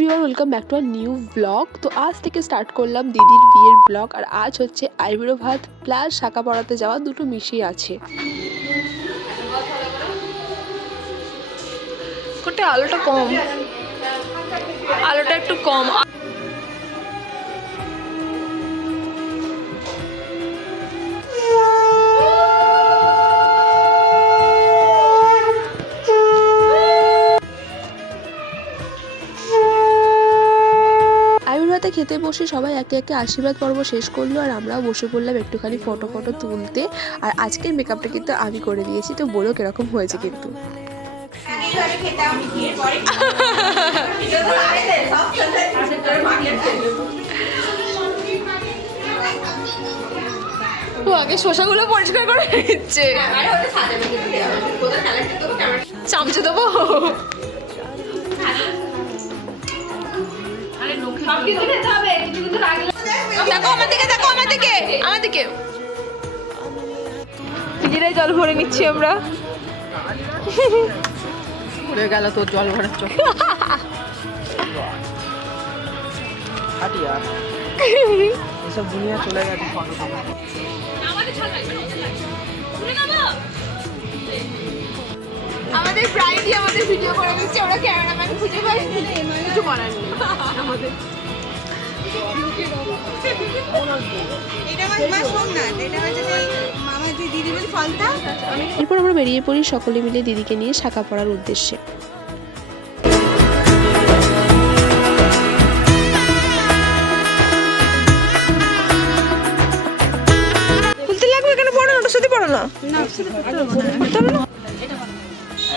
Everyone, welcome back to our new blog. তো আজ থেকে স্টার্ট করলাম দিদির বিয়ের ব্লগ। আর আজ হচ্ছে আইবুড়ো ভাত প্লাস শাঁখা পড়াতে যাওয়া, দুটো মিশিয়ে আছে। কোটে আলোটা কম, আলোটা একটু কম। ভাতে খেতে বসে সবাই একে একে আশীর্বাদ পর্ব শেষ করলো, আর আমরাও বসে পড়লাম একটুখানি ফটো তুলতে। আর আজকের মেকআপটা কিন্তু আমি করে দিয়েছি, তো বলো কিরকম হয়েছে। কিন্তু আগে শসাগুলো পরিষ্কার করে নিচ্ছে, চামচে দেবো। দেখো আমার দিকে, দেখো আমার দিকে, আমার দিকে। নিজেরাই জল ভরে নিচ্ছি আমরা। উড়ে গেল তোর জল ভরার চোখ। এসব দুনিয়া চলে গেছে। আমাদের ব্রাইডই আমাদের ভিডিও করে দিচ্ছে, ওরা ক্যামেরাম্যান খুঁজে পাই, কিছু করার নেই আমাদের। এরপর আমরা বেরিয়ে পড়ি সকলে মিলে দিদিকে নিয়ে শাঁখা পড়ার উদ্দেশ্যে। খুলতে লাগবে, এখানে পড়ো না, ওটার সাথে পড়ো না।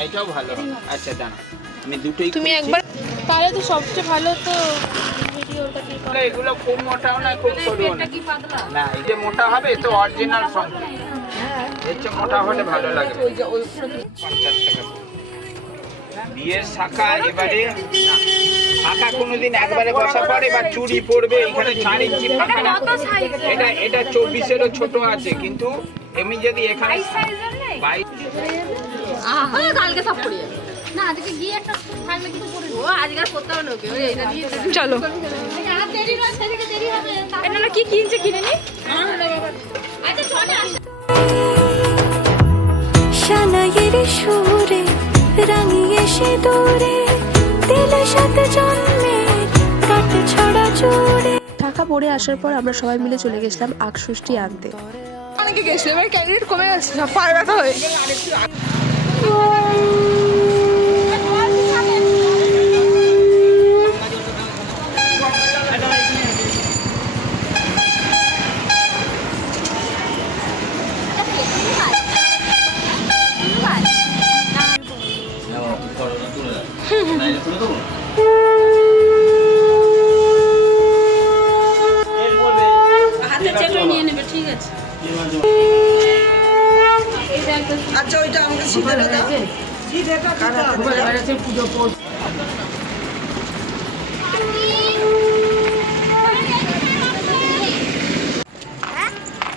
এটাও ভালো। আচ্ছা দাঁড়া, আমি দুটোই তুমি একবার তাহলে তো সবচেয়ে ভালো। তো এগুলো খুব মোটাও না খুব সরু না। না এই যে মোটা হবে তো অরিজিনাল সংখ্যা, এর চেয়ে মোটা হলে ভালো লাগে। 50 টাকা বিয়ের শাখা। এবারে না শাখা কোনোদিন একবারে বসা পড়ে বা চুড়ি পড়বে, এখানে 4 ইঞ্চি ফাঁকা না। এটা 24-এরও ছোট আছে, কিন্তু এমনি যদি এখানে 22 কালকে সব পড়ে যাবে না। আজকে গিয়ে একটা থাকলে কিছু পড়ে ও আজকে আর করতে হবে না। ওকে এইটা দিয়ে চলো। আর দেরি নয়, সেদিকে দেরি হবে। এটা কি কিনছে কিনে নি। আচ্ছা চলে আসো। শালায়ের সুরে রাঙিয়ে সে দূরে দিলে সাত জন্মের কাট ছড়া জোরে। শাঁখা পড়ে আসার পর আমরা সবাই মিলে চলে গেছিলাম আখষষ্ঠী আনতে। অনেকে গেছিল, এবার ক্যান্ডিডেট কমে গেছে, সব পায়ে ব্যথা হয়ে। আচ্ছা ওইটা আমাকে সিধেটা দাও।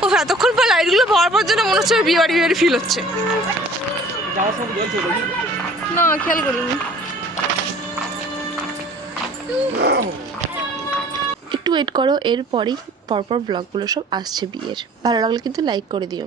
ও এতক্ষণ পর লাইটগুলো পাওয়ার পর জন্য মনে হচ্ছে বিয়ে বাড়ি ফিল হচ্ছে। না খেয়াল করিনি। একটু ওয়েট করো, এরপরই পরপর ব্লগগুলো সব আসছে বিয়ের। ভালো লাগলে কিন্তু লাইক করে দিও।